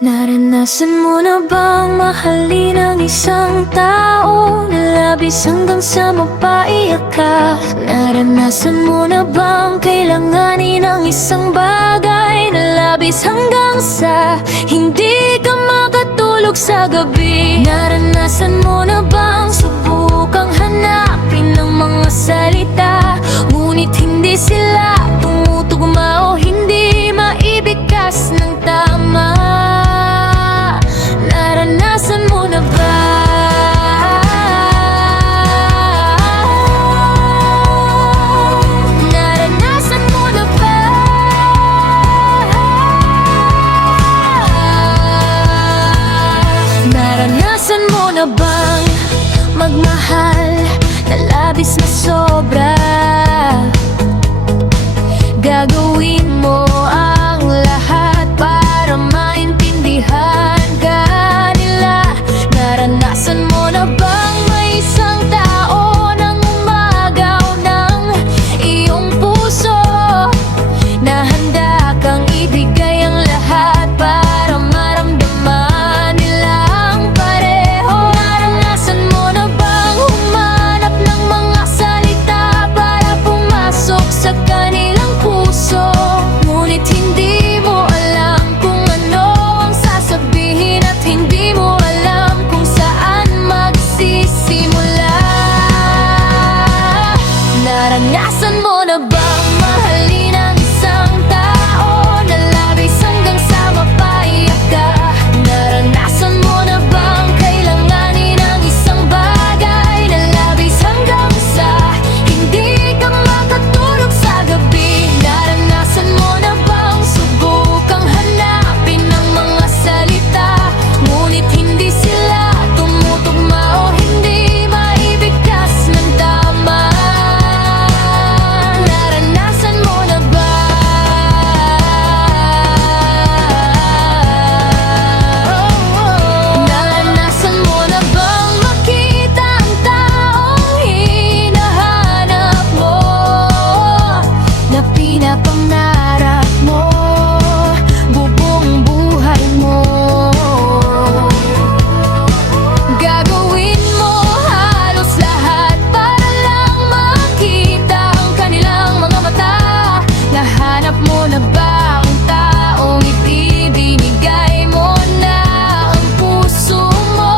Naranasan mo na bang mahalin ang isang tao na labis hanggang sa mapaiyak ka? Naranasan mo na bang kailanganin ang isang bagay na labis hanggang sa hindi ka makatulog sa gabi? Naranasan mo na bang subukang hanapin ang mga salita, ngunit hindi sila tumutugma o hindi maibigkas ng tama? Naranasan mo na ba? Naranasan mo na ba? Naranasan mo na bang magmahal na labis na sobra? Gagawin mo ang lahat para maintindihan ka nila. Naranasan mo na bang may isang tao nang umagaw ng iyong puso, na handa kang ibigay ang lahat para maramdaman nilang pareho? Naranasan mo na bang humanap ng mga salita para pumasok sa kanilang puso, ngunit hindi mo alam kung ano ang sasabihin at hindi mo alam kung saan magsisimula? Naranasan mo na bang mahalin ang isang tao na labis hanggang sa mapaiyak ka? Naranasan mo na bang kailanganin ang isang bagay na labis hanggang sa hindi ka makatulog sa gabi? Naranasan mo na bang subukang hanapin ang mga salita, ngunit hindi sila tumutugma o hindi maibigkas ng tama? Naranasan mo na ba? Naranasan mo na bang makita ang taong hinahanap mo, na pinapangarap mo bubuong buhay mo? Gagawin mo halos lahat para lang makita ang kanilang mga mata. Nahanap mo na ba ang taong ibibinigay mo na ang puso mo?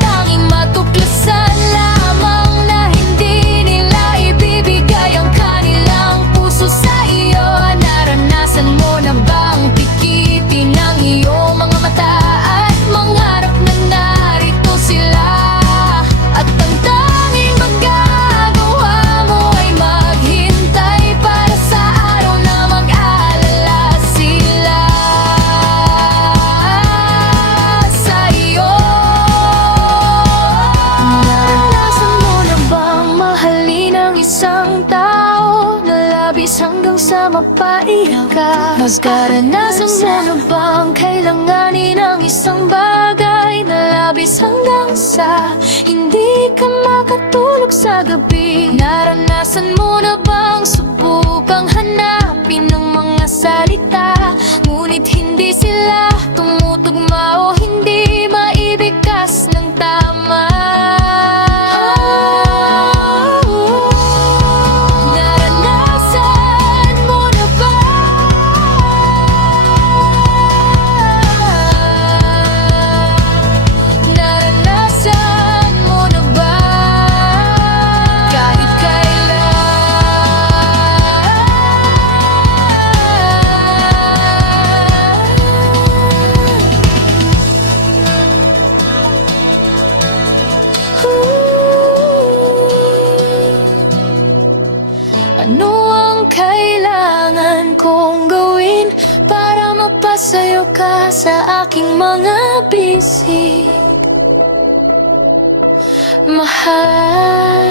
Tanging matuklasan lamang na hindi nila ibibigay ang kanilang puso sa iyo. Naranasan mo na bang pikitin ang iyong mga mata at mangarap na narito sila, at ang tanging magagawa mo ay maghintay para sa araw na mag-aalala sila sa iyo? Naranasan mo na bang mahalin ang isang tao na labis hanggang sa mapaiyak ka? Naranasan mo na bang kailanganin ang isang bagay na labis hanggang sa hindi ka makatulog sa gabi? Naranasan mo na bang subukang hanapin ang mga salita, ngunit hindi sila tumutugma o hindi maibigkas ng tama? Naranasan mo na ba? Naranasan mo na ba? Kahit ano ang kailangan kong gawin para mapasayo ka sa aking mga bisig, mahal?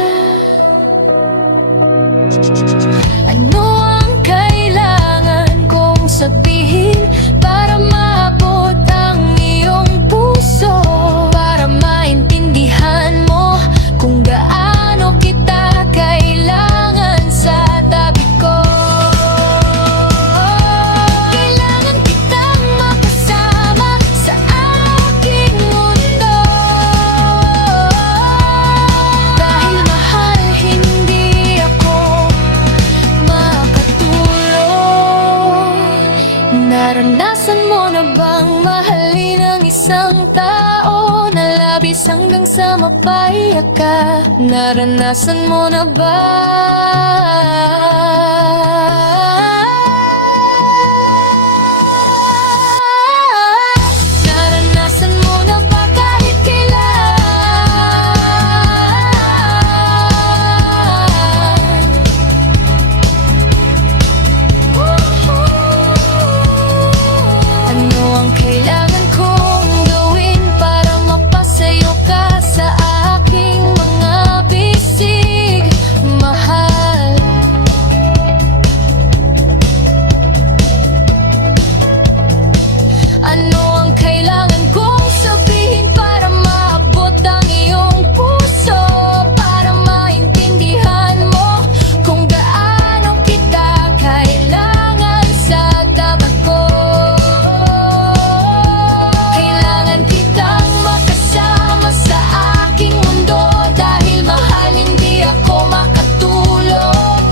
Ano ang kailangan kong sabihin para maabot ang iyong puso, para maintindihan mo kung gaano kita kailangan sa tabi ko? Kailangan kitang makasama sa Naranasan mo na bang mahalin ang isang tao na labis hanggang sa mapaiyak ka? Naranasan mo na ba? Naranasan mo na ba kahit kailan? Ano ang kailangan kong gawin para mapasayo ka sa aking mga bisig, mahal? Ano ang kailangan kong sabihin para maabot ang iyong puso? Para maintindihan mo kung gaano kita kailangan sa tapat ko. Kailangan kitang makasama sa aking mundo, dahil mahal hindi ako makatulog.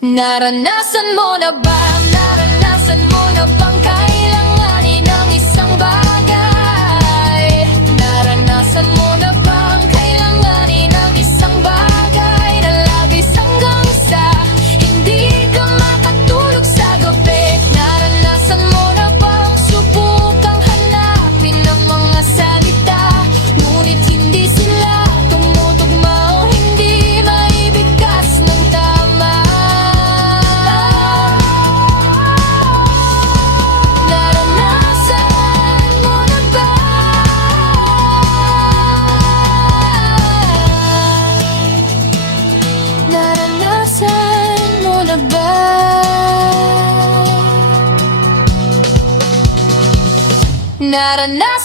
Naranasan mo na ba? Naranasan mo na bang kailanganin ng isang bagay? Naranasan mo na bang kailanganin ng isang bagay na labis hanggang sa hindi ka makatulog sa gabi? Naranasan mo na bang subukang hanapin ang mga salita, ngunit hindi sila tumutugma o hindi maibigkas ng tama? Naranasan mo na ba? Naranasan mo na ba? Naranasan